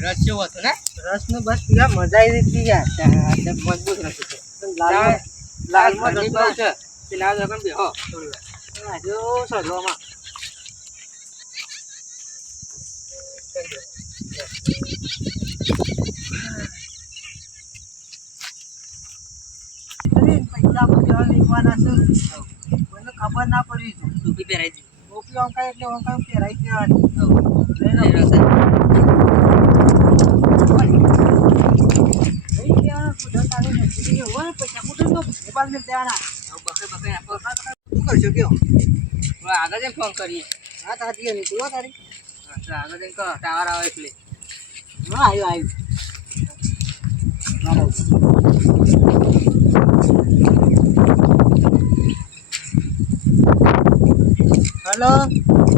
રસ જેવો હતો ને રસનો બસ પીવા મજા આવી હતી યાર મજબૂત રસ છે લાલમાં રસ બહુ છે પેલા લગન બેહો થોડી વાર આજુ સડવામાં પૈસા બધા લેવાના છે મને ખબર ના પડી ટોપી પહેરાઈ દીધી ટોપી અંકાય એટલે અંકાય પહેરાઈ દેવાની આગળ જઈને ફોન કરીએ હા તારી નીકળો તારી આગળ જઈને કહો ટાવર આવે એટલે હા આવ્યો હલો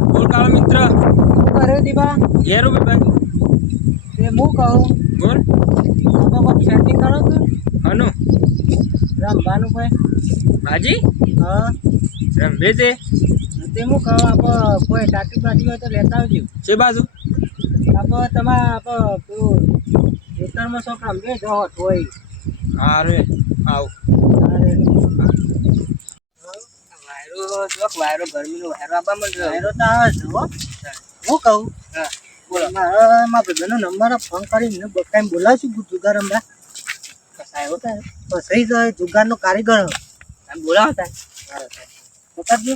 બોલ કાળો મિત્ર શું કર્યું દીપા ઘેર ઉભી ભાઈ તે હું કહું બોલ તમે કોઈ સેટિંગ કરો છો હનુ રમવાનું કોઈ ભાજી હા રંભે તે તે હું કહું આપણે કોઈ ટાટી બાટી હોય તો લેતા આવજો છે બાજુ આપણે તમારે આપણે પેલું ખેતરમાં શોખ રમવે જો હોય હારે આવ વાયરો ગરમીનો વાયરો આપવા માંડ્યો વાયરો તો આવે છે હો હું કહું હા બોલો મારા ભાઈનો નંબર ફોન કરીને બકાઈ બોલાવશું જુગાર રમવા કસાયો થાય પછી જાય જુગારનો કારીગર આમ બોલાવતા તો કરજો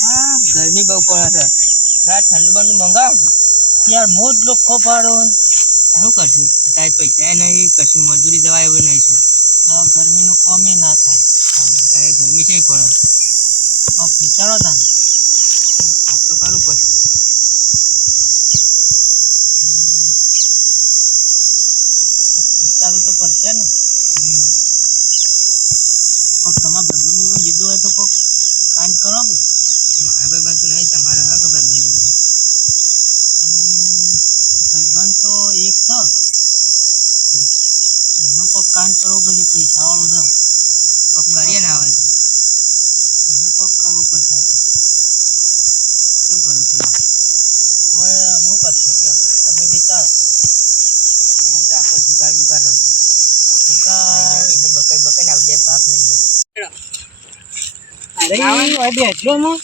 હા ગરમી બહુ પડે છે ના ઠંડુ બંડુ મંગાવ યાર મોજ લોકો પાડો શું કરશું અત્યારે પૈસા નહીં કશું મજૂરી જવાય એવું નહીં છે ગરમીનું કોમે ના થાય અત્યારે ગરમી છે પડે વિચારો તા આ તો કરવું પડશે વિચારવું તો પડશે ને કોઈક તમારા ભાઈબંધ જીધું હોય તો કોઈક કામ કરો કે મારા ભાઈ તો નહીં તમારે હા કે ભાઈ બંધ ભાઈબંધ તો એક છે એનો કોઈક કામ કરવું પડશે પૈસાવાળો છે કોક કરીએ ને આવે તો એનું કોઈક કરવું પડશે આપણે કેવું કરું છું હવે હું કરશો કે તમે વિચારો હા તો આપણે જુગાર બુગાર રમશે એને બકાઈ બકાઈને આપણે બે ભાગ લઈ લે અરે ઓય બેઠો હું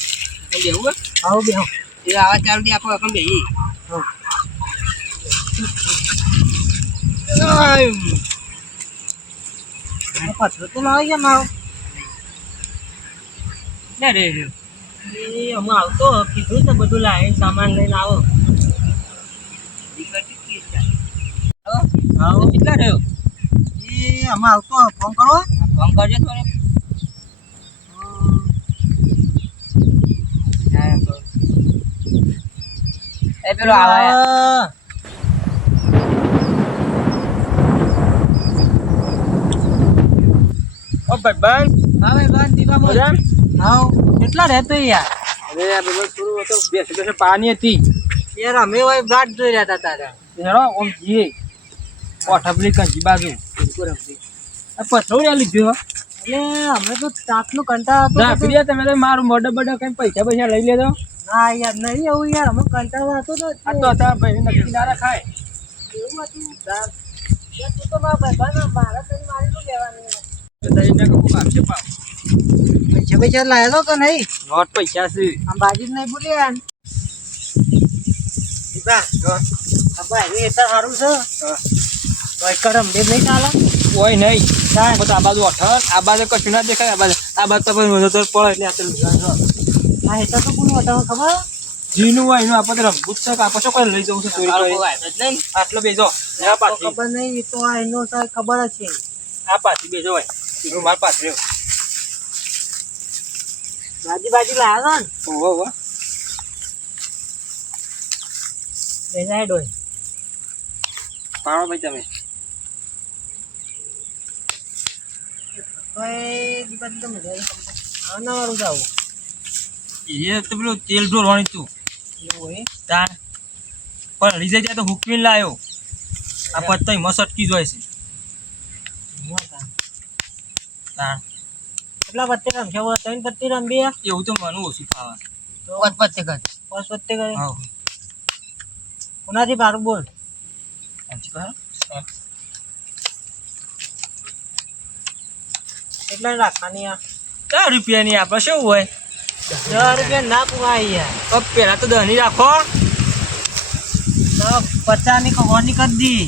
બેવું આવો બેહો એ આવા ચાલુ દી આપણે અકમ બેહી પથરો તો લાવી ગયા મારો ના રે રે એ અમે આવતો કીધું તો બધું લાવીને સામાન લઈને આવો આવો કેટલા રહ્યો એ અમે આવતો ફોન કરો ફોન કરજો તો એ પેલો આવે ઓ ભાઈ બંધ હા ભાઈ બંધ દીવા મજા આવ કેટલા રહેતો યાર અરે આ ભાઈ થોડું હતો બેસે પાણી હતી યાર અમે ભાઈ ગાઢ જોઈ રહ્યા હતા તારા હેરો ઓમ જીએ કોઠબલી કંજી બાજુ આ પથરો લે લીધો એટલે અમે તો તાપનું કંટાળો ના હતો પ્રિયા તમે તો મારું મોઢો બડો કઈ પૈસા પૈસા લઈ લેજો ના યાર નહીં એવું યાર અમે કંટાળો હતો તો આ તો હતા ભાઈ નક્કી ના રખાય એવું હતું યાર તું તો મારા ભાઈ મારા તને મારી શું લેવાનું તઈને કો આપશે પાવ પૈસા લાયેલો કે નહીં નોટ પૈસા છે આમ બાજી જ નહીં ભૂલી યાર દીપા આ ભાઈ એ તો સારું છે તો એક કરમ બે નહીં ચાલે કોઈ નહીં કાંઈ બધું આ બાજુ અઠર આ બાજુ કશું ના દેખાય આ બાજુ તો બધું તો પડે એટલે આ તો હા એ તો કોણ હતા ખબર જીનું હોય એનું આપણે રમવું છે કે આપણે શું કોઈ લઈ જવું છે ચોરી કરી આટલો બેજો આ પાછી ખબર નહીં એ તો આ એનો તો ખબર જ છે આ પાછી બેજો હોય એનું માર પાસે રહ્યો બાજી લાયા ને ઓહો ઓહો બેસાય ડોય પાડો ભાઈ તમે ઓય દીપા તો મજા આવી ના વાળું જાવ એ તો પેલું તેલ ઢોરવાની તું એવું હોય તાર પણ રીઝે જાય તો હુકવીને લાયો આ પત્તા એમાં સટકી જોઈ છે તાણ કેટલા પત્તે રમશે? હવે 3 પત્તે રમવી એવું તો મને ઓછું ફાવે. તો પાંચ પત્તે કર. 5 પત્તે કરે. હા કોનાથી બારું બોલ? સાચી વાત. કેટલા રાખવાની આ? 4 રૂપિયાની આપણે શું હોય? 10 રૂપિયા ના પુવાય યાર. તો પેલા તો 10 ની રાખો. તો 50 ની કોની કરી દી.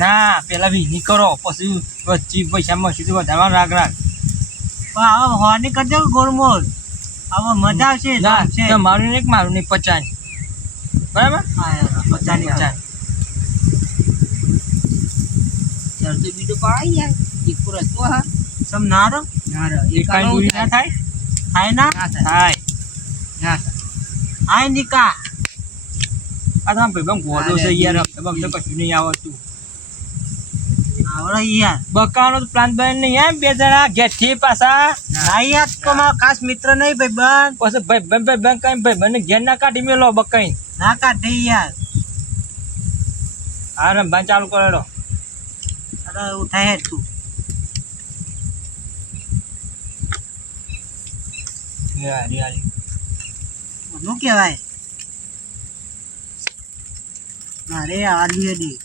ના પેલા 20 ની કરો, પછી વચ્ચે પૈસા મળશે તો વધારવાનું રાખ રાખ. પણ હવે હોની કરજો ગોળમોળ. હવે મજા આવશે. ના છે મારું નહીં મારું નહીં 50 ની. બરાબર. હા યાર 50 ની 50. ચાલ તો બીજો પાડી યાર. એક પર હતો હા. સમ ના રો ના રે એક કાઈ દૂરી ના થાય. થાય ના થાય. ના આય નિકા. આ તો ભાઈ બમ ગોડો છે યાર. બમ તો કશું નહીં આવતું. આવડે યાર. બકાનો પ્લાન બન નહીં એમ બે જણા ઘેરથી પાછા. ના યાર તો મારો ખાસ મિત્ર નહીં ભાઈ બન. પછી ભાઈ કઈ ભાઈ બને ઘેર ના કાઢી મેલો બકાઈ. ના કાઢે યાર. હા રમવા ચાલુ કરેલો. અરે ઉઠાય હેડ તું. યાર શું કહેવાય? મારે આલી હેડી.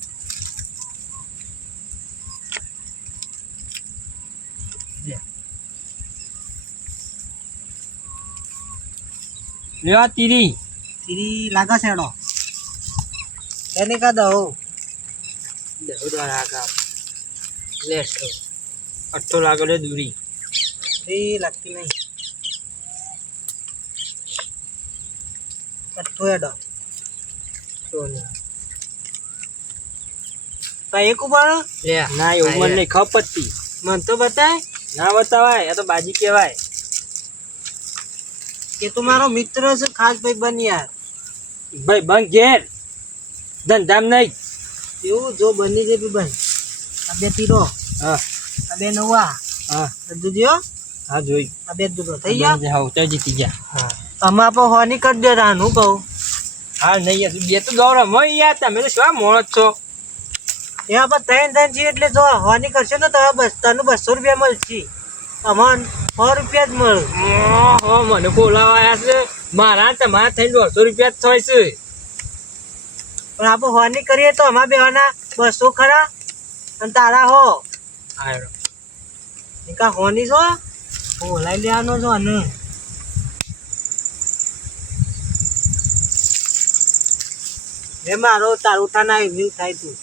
લેવા તીરી. તીરી લાગે છે એડો. એને કા દો. અઠ્ઠો લાગેલો દૂરી. તીરી લાગતી નહીં. કઠો એડો. ભાઈ એક ઉપર ના એવું મને નહીં ખપતી. મન તો બતાય. ના બતાવાય આ તો બાજી કહેવાય. એ તો મારો મિત્ર છે ખાસ ભાઈ બન યાર. ભાઈ બંધ ઘેર ધંધામ નહીં. એવું જો બની છે બી બન. આ બે તીરો. હા આ બે નવા. હા જોજો. હા જોઈ. આ બે દૂરો થઈ ગયા. હા તો જીતી ગયા. હા અમે આપો હોની કરી દે રાનું કહું. હા નહીં યાર બે તો ગૌરવ હોય યાર તમે તો શું મોણસ છો. એ આપણે 3 છીએ એટલે જો હોની કરશે ને તો તને 200 રૂપિયા મળશે. અમને 100 રૂપિયા જ મળે. હો મને બોલાવાયા છે. મારા તમારા થઈને 150 રૂપિયા જ થાય છે. પણ આપણે હોની કરીએ તો અમારા બેવાના 200 ખરા અને તારા હો. નિકા હોની છો બોલાઈ લેવાનો છો અને એ મારો તારું ઉઠાના વ્યૂ થાય તું.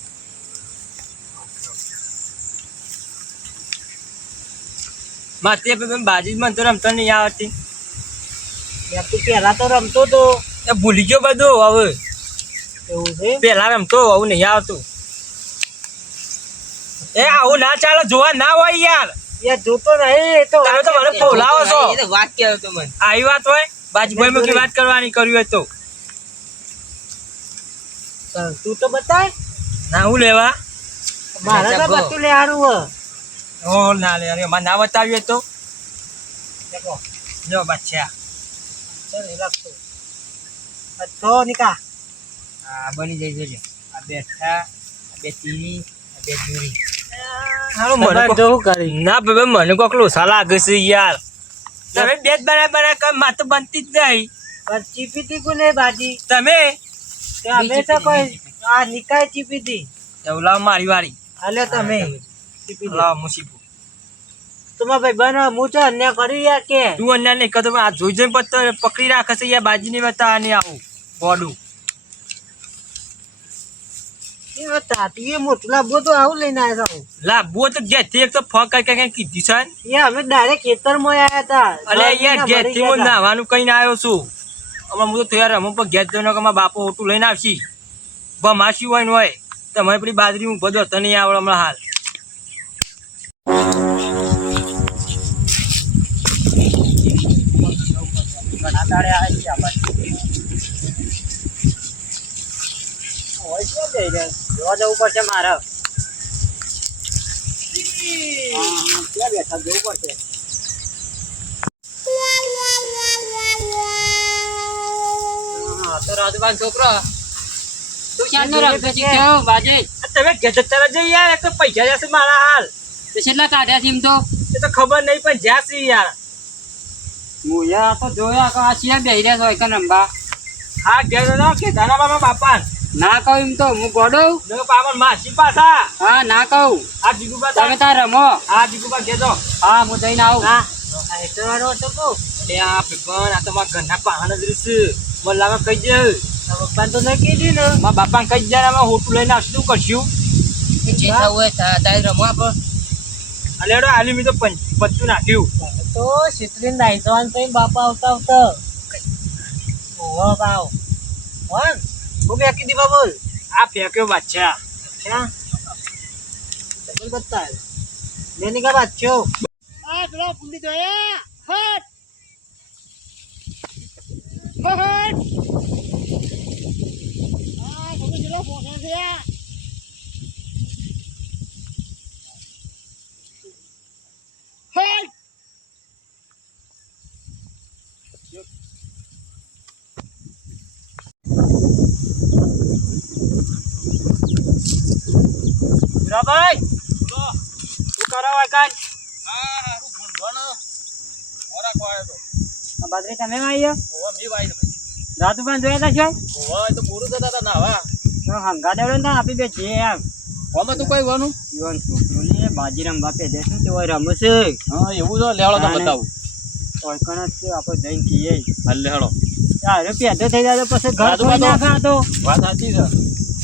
માતે બાજી મને તો રમતો નહીં આવતી. યાર તું પહેલા તો રમતો તો. એ ભૂલી ગયો બધું હવે. એવું છે. પેલા રમતો આવું નહીં આવતું. એ આવું ના ચાલે જોવા ના હોય યાર. યાર જોતો નહીં તો તમે તો મને બોલાવો છો. વાત કેવો તો મને. આવી વાત હોય બાજુભાઈ મૂકી વાત કરવાની કર્યું હોય તો. તું તો બતાય. ના હું લેવા. મારે તો બધું લેવાનું હો. ઓ ના લે અરે મને ના બતાવ્યું તો. દેખો જો બચ્ચા. ચાલ એ રાખતો. તો નિકા. હા બની જઈ જોજો. આ બેઠા આ બે તીરી આ બે દૂરી. મને જોવું કરી. ના ભાઈ મને કોક લોસા લાગે છે યાર. તમે બે જ બનાય કમ માં તો બનતી જ નહીં. પણ ચીપીતી કોને બાજી. તમે તે અમે તો કોઈ આ નિકાય ચીપીતી. એવું લાવ મારી વાળી. હાલે તમે ચીપી દે. લાવ મુસીબત. તમાર ભાઈ બન હું તો અન્ય કરી યાર કે. તું અન્યા નહીં કરતો આ જોઈ જોઈને પત્તો પકડી રાખે છે યાર બાજી નહીં બતા નહીં આવું બોડું. એ તાતી એ મોટું લાભો તો આવું લઈને આવ્યા હતા. લાભો તો ઘેરથી એક તો ફોન કઈ કીધી છે ને. એ અમે ડાયરેક્ટ ખેતરમાં આવ્યા હતા. અલે યાર ઘેરથી હું નાવાનું કહીને આવ્યો છું. હવે હું તો તૈયાર રમું પણ ઘેર જઈને કે મારા બાપો ઓટું લઈને આવશી. ભમાશી હોય ને હોય તમારી પેલી બાજરી હું બધો તો નહીં આવડે હમણાં હાલ. ઘણા દાડે આવી છે આપણે. હોય ક્યાં જઈ રહ્યા? જોવા જવું પડશે મારે. ક્યાં બેઠા જવું પડશે. તો રાજુભાઈ છોકરો તું ક્યાં નો રમતો શીખ્યો બાજે. તમે ઘેર જતા રહેજો યાર એક તો પૈસા જશે મારા હાલ. તો કેટલા કાઢ્યા છે એમ તો એ તો ખબર નહીં પણ જ્યાં છે યાર. હું યાર તો જોયા કે આ શિયા બેહી રહ્યા છો એક રંબા હા ઘેર ના કે તારા બાપા ના કહું એમ તો હું ગોડો નો પાવન માસી પાસા હા ના કહું આ દીગુબા તમે તાર રમો આ દીગુબા કેજો હા હું જઈને આવું હા આ હેઠળવાળો હતો કો એ આ ભગવાન આ તો મારા ઘરના પાહણ જ રીસ મને લાગે કઈ દે પપ્પાને તો નહીં કીધું ને મારા બાપાને કઈ દે અમે હોટું લઈને આવશું શું કરશું જે થવું હોય તારે રમો આપણે અલેડો આલી મી તો પત્તું નાખ્યું તો શીતળીને નાઈ જવાનું તો બાપા આવતા આવતા ઓહો બાવ વન હું મેકી દી બાબુલ આ ફેંક્યો બાદશાહ क्या डबल बत्ता है लेने का बात क्यों आ चलो पुंडी तो है हट हट आ चलो फोन से हट ભાઈ શું કરો કાન બાદરી તમે આવ્યો દાદુભાઈ જોયા હતા છો હંગા દેવડો ને આપી બે છે એમ તું કઈ વાનું યુવાન છોકરો ને બાજી રમવા પેદે છે તે હોય રમે છે હા એવું તો લેવડો તો બતાવું કોઈ કણ જ આપણે જઈને કહીએ હાલ લે હેડો અરે પેદો થઈ જાય તો પછી ઘર દાદુભા કોઈ નાખા તો વાત સાચી છે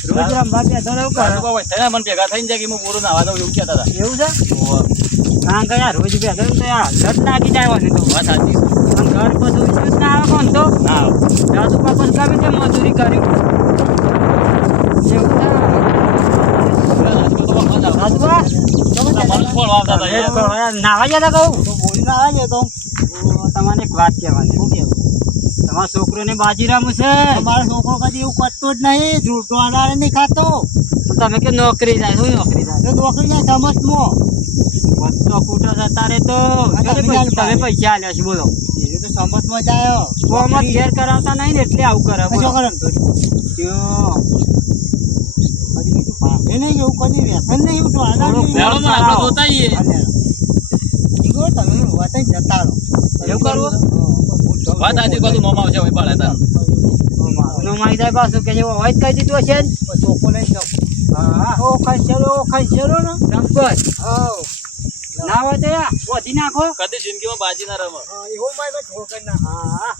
રોજ રમવા પેદો એવું કરે થયા મને ભેગા થઈને જાય કે હું બોરું નાવા દઉં એવું કહેતા હતા એવું છે હા કયા રોજ પેદો તો યાર ઘર નાખી જાય તો વાત સાચી છે પણ ઘર પછી વિશ્વાસ ના આવે કોણ તો ના દાદુ પાપા ગમે તે મજૂરી કરી એવું દાદુબા નાવા જતા કહું तो बोली ना आ जाए तो તમારે એક વાત કહેવાની શું કહેવું તમારા છોકરોને બાજી રમે છે हमारा छोकरो कभी એવું કરતો જ નહીં ઝૂઠો આડાને નહીં ખાતો તમે કે નોકરી જાય શું નોકરી જાય તો નોકરી જાય સમજમાં બધો કૂટો જતા રે તો તમે પૈસા આલ્યા છે બોલો એ તો સમજમાં જ આવ્યો કોમત ઘેર કરાવતા નહીં ને એટલે આવું કરે કશો બોલો. કરે કદી બીજું પાસે નહીં એવું કદી વ્યસન નહીં એવું તો આડા થોડુંક નહીં લેવડો માં આપણે જોતા આવીએ ઈગો તમે વાત જ જતા રહો એવું કરવું? વાત સાચી બધું મોમાં આવશે હોય પાડે તાર મારું મારી જાય પાછું કે જેવો હોય જ કહી દીધું હશે ને. ચોખ્ખો લઈ જાઓ હા ઓ ખસેડો ને રંગબજ. હા ના હોય તો યાર વધી નાખો કદી જિંદગીમાં બાજી ના રમે એવું મારે છોકર ના હા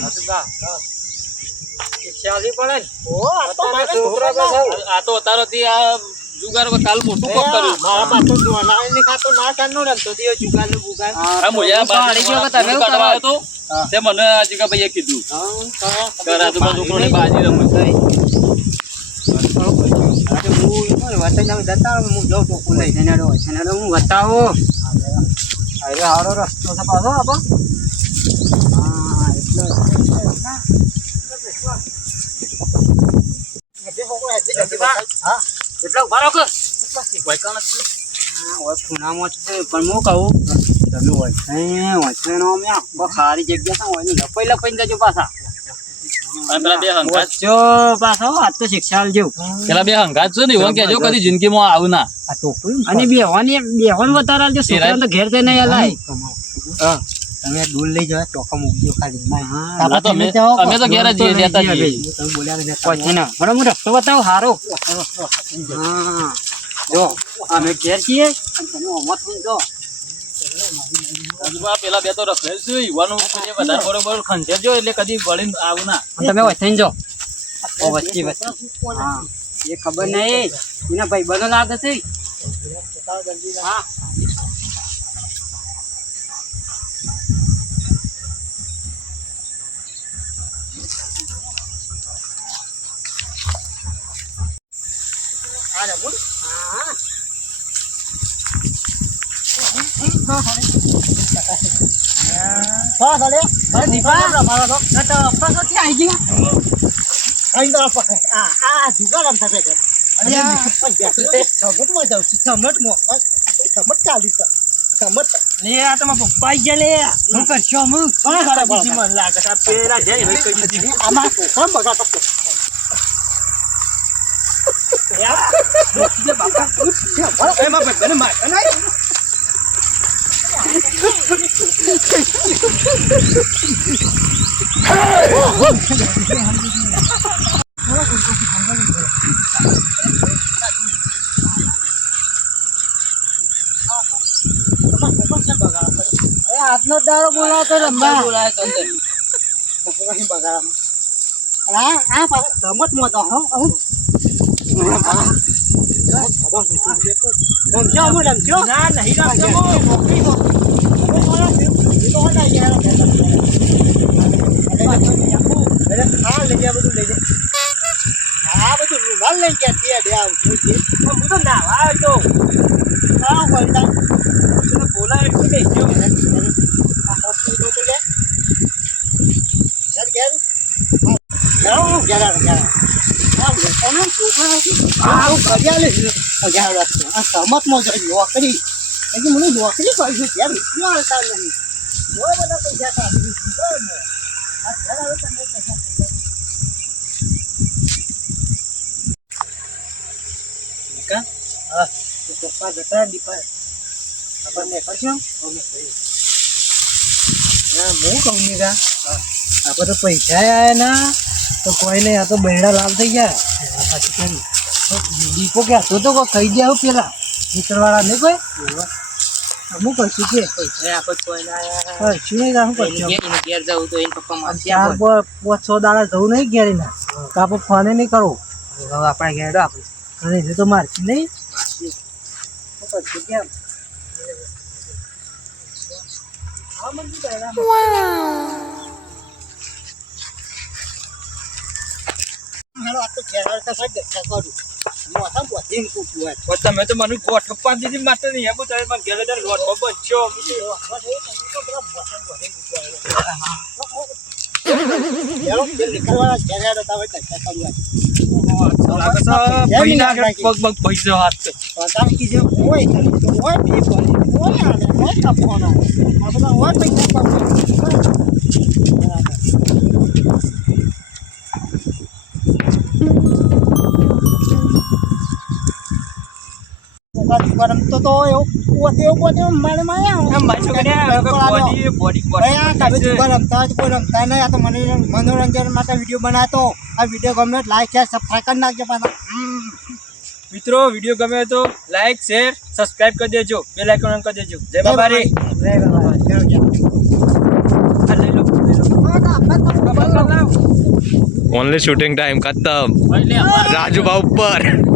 દાદુબા, શિક્ષા આપવી પડે ને. ઓ આ તો મારે છોકરો છોકરા તો આ તો અતારોથી આ જુગાર કાલ મોટું કોક કર્યું મારા બાપુ જોવાના એને ખાતો ના ચાલનો રમતો દિયો ચુકાલ બુકાલ આ મોયા પાડી ગયો કે તમે એવું કરવા કરવા? હતો તે મને જીગા ભાઈએ કીધું કરા તો બધું કોને બાજી રમે હું બતાવો અરે હારો રસ્તો છે પાછો આપો હા એટલો એટલો ઉભા રાખો ખૂણામાં છે પણ હું કહું તમે હોય ખારી જગ્યા હોય ને લપાઈ લપાઈને જજો પાછા અને પેલા બે હંગાત જો પાછો આજ તો શિક્ષા આલજો પેલા બે હંગાત છે ને એવું કહેજો કદી જિંદગીમાં આવું ના અને બેહવાનું વધારે આલજો છોકરાને તો ઘેર જઈને હલાય તમે દૂર લઈ જાવ ચોખા મૂકજો ખાલી આ તો અમે તો ઘેર જ જઈએ લેતા જઈએ તમે બોલ્યા ને પછી ના બરાબર હું રસ્તો બતાવું સારો હા જો અમે ઘેર છીએ અને તમે ઓમત જો આજુબા પેલા બે તો રખેલ છે યુવાનો પછી વધારે બરોબર ખંજેરજો એટલે કદી વળીને આવું ના તમે વચ્ચે જો વચ્ચે વચ્ચે હા એ ખબર નહીં એના ભાઈ બનો લાગે છે હા આજનો દાડો બોલાવતો રમવા બોલાય તો અંદર. રમત તો હું રમજો હું રમજો ના નહીં રમતો હા બધું રૂમાલ લઈ ગયા હું તો નાવા આવ્યો તો બોલાય એટલે બેસ્યો સમતમાં જઈ નોકરી મને નોકરી કરીશું ત્યાં રૂપિયા આવતા નહીં બહુ બધા પૈસા કાઢી પપ્પા જતા દીપા ખબર નહીં કરશો હું કહું ને કા આપણે તો પૈસા આવ્યા ના તો કોઈ નહીં આ તો બહેડા લાલ થઈ ગયા પછી કેમ દીપો કે હતો તો કોઈ ખાઈ ગયા પેલા મિત્રવાળા નહીં કોઈ અમુક કશું છે પૈસા આપો તો કોઈ ના કશું નહીં હું કરશો એને ઘેર જવું તો એને પપ્પા મારશે ચાર પાંચ છ દાડા જવું નહીં ઘેરી ના કાપો ફોને નહીં કરવું હવે આપણા ઘેરડો આપણે અને એ તો મારથી નહીં શું કરશું કેમ તમે તો મને ગોઠપા દીધી માટે નહીં હેબું તમે પણ ઘેર ઘેર લોટમાં બચ્યો પૈસો હાથ રમતો તો પોતે મારે રમતા નહીં આ તો મનોરંજન માટે વિડીયો બનાવતો આ વિડીયો ગમે લાઈક શેર સબસ્ક્રાઈબ કરી નાખજો પાછા મિત્રો વિડીયો ગમે તો લાઈક શેર સબસ્ક્રાઇબ કરી દેજો બેલ આઇકોન ઓન કરી દેજો જય બાબારી ओनली शूटिंग टाइम खत्म राजू भाऊ पर